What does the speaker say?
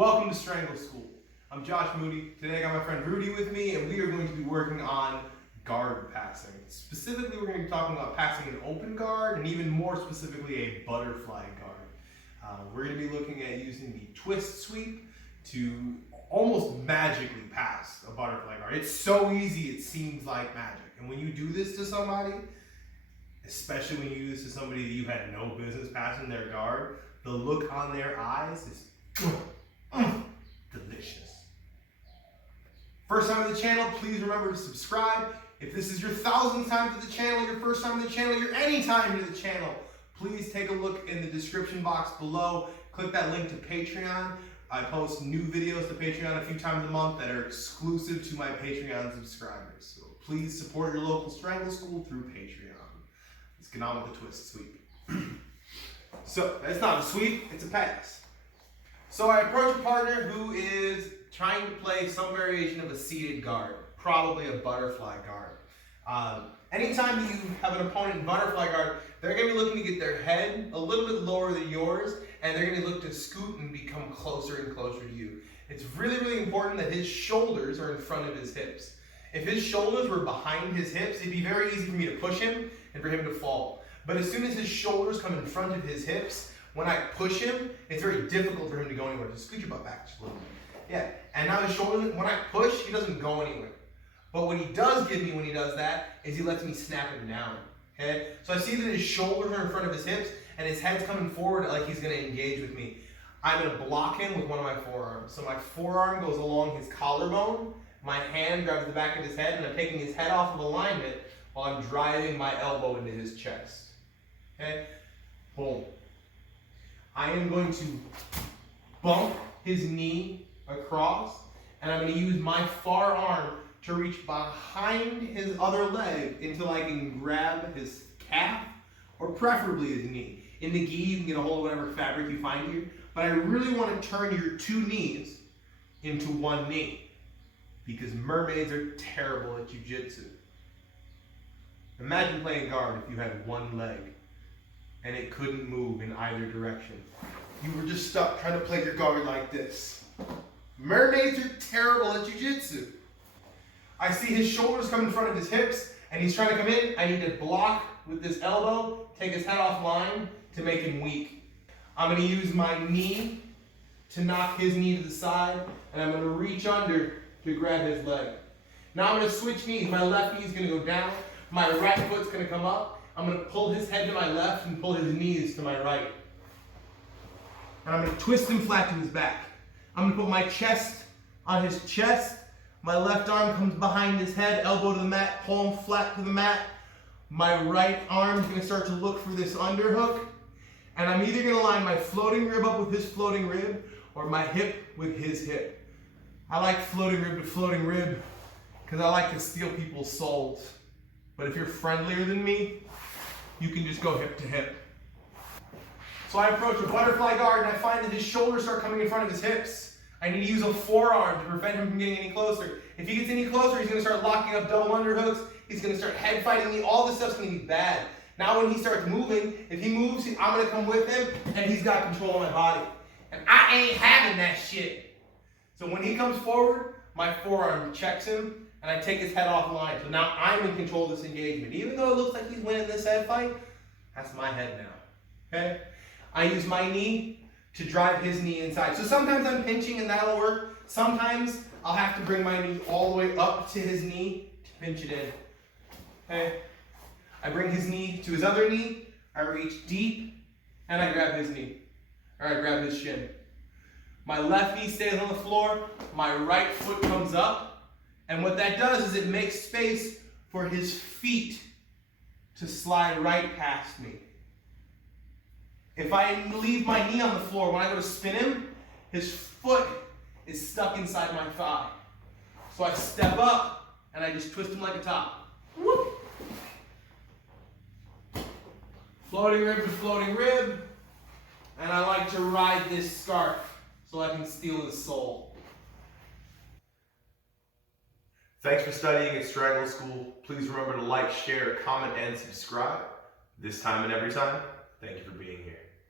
Welcome to Strangle School. I'm Josh Moody. Today I got my friend Rudy with me, and we are going to be working on guard passing. Specifically, we're going to be talking about passing an open guard, and even more specifically, a butterfly guard. We're going to be looking at using the twist sweep to almost magically pass a butterfly guard. It's so easy, it seems like magic. And when you do this to somebody, especially when you do this to somebody that you had no business passing their guard, the look on their eyes is delicious. First time to the channel, please remember to subscribe. If this is your 1,000th time to the channel, your first time to the channel, your any time to the channel, please take a look in the description box below. Click that link to Patreon. I post new videos to Patreon a few times a month that are exclusive to my Patreon subscribers. So please support your local Strangle School through Patreon. Let's get on with the twist sweep. So, it's not a sweep, it's a pass. So I approach a partner who is trying to play some variation of a seated guard, probably a butterfly guard. Anytime you have an opponent in butterfly guard, they're going to be looking to get their head a little bit lower than yours, and they're going to look to scoot and become closer and closer to you. It's really, really important that his shoulders are in front of his hips. If his shoulders were behind his hips, it'd be very easy for me to push him and for him to fall. But as soon as his shoulders come in front of his hips, when I push him, it's very difficult for him to go anywhere. Just scoot your butt back just a little bit. Yeah, and now his shoulders, when I push, he doesn't go anywhere. But what he does give me when he does that is he lets me snap him down, okay? So I see that his shoulders are in front of his hips and his head's coming forward like he's gonna engage with me. I'm gonna block him with one of my forearms. So my forearm goes along his collarbone, my hand grabs the back of his head, and I'm taking his head off of alignment while I'm driving my elbow into his chest, okay? Boom. I am going to bump his knee across, and I'm going to use my far arm to reach behind his other leg until I can grab his calf, or preferably his knee. In the gi, you can get a hold of whatever fabric you find here, but I really want to turn your two knees into one knee, because mermaids are terrible at jiu-jitsu. Imagine playing guard if you had one leg and it couldn't move in either direction. You were just stuck trying to play your guard like this. Mermaids are terrible at jiu-jitsu. I see his shoulders come in front of his hips, and he's trying to come in. I need to block with this elbow, take his head off line to make him weak. I'm gonna use my knee to knock his knee to the side, and I'm gonna reach under to grab his leg. Now I'm gonna switch knees. My left knee is gonna go down, my right foot's gonna come up. I'm going to pull his head to my left and pull his knees to my right. And I'm going to twist him flat to his back. I'm going to put my chest on his chest. My left arm comes behind his head, elbow to the mat, palm flat to the mat. My right arm is going to start to look for this underhook. And I'm either going to line my floating rib up with his floating rib or my hip with his hip. I like floating rib to floating rib because I like to steal people's souls. But if you're friendlier than me, you can just go hip to hip. So I approach a butterfly guard and I find that his shoulders start coming in front of his hips. I need to use a forearm to prevent him from getting any closer. If he gets any closer, he's gonna start locking up double underhooks. He's gonna start head fighting me. All this stuff's gonna be bad. Now when he starts moving, if he moves, I'm gonna come with him and he's got control of my body. And I ain't having that shit. So when he comes forward, my forearm checks him and I take his head off line. So now I'm in control of this engagement. Even though it looks like he's winning this head fight, that's my head now, okay? I use my knee to drive his knee inside. So sometimes I'm pinching and that'll work. Sometimes I'll have to bring my knee all the way up to his knee to pinch it in, okay? I bring his knee to his other knee, I reach deep, and I grab his knee, or I grab his shin. My left knee stays on the floor, my right foot comes up, and what that does is it makes space for his feet to slide right past me. If I leave my knee on the floor, when I go to spin him, his foot is stuck inside my thigh. So I step up and I just twist him like a top. Whoop. Floating rib to floating rib. And I like to ride this scarf so I can steal his soul. Thanks for studying at Strangle School. Please remember to like, share, comment, and subscribe. This time and every time, thank you for being here.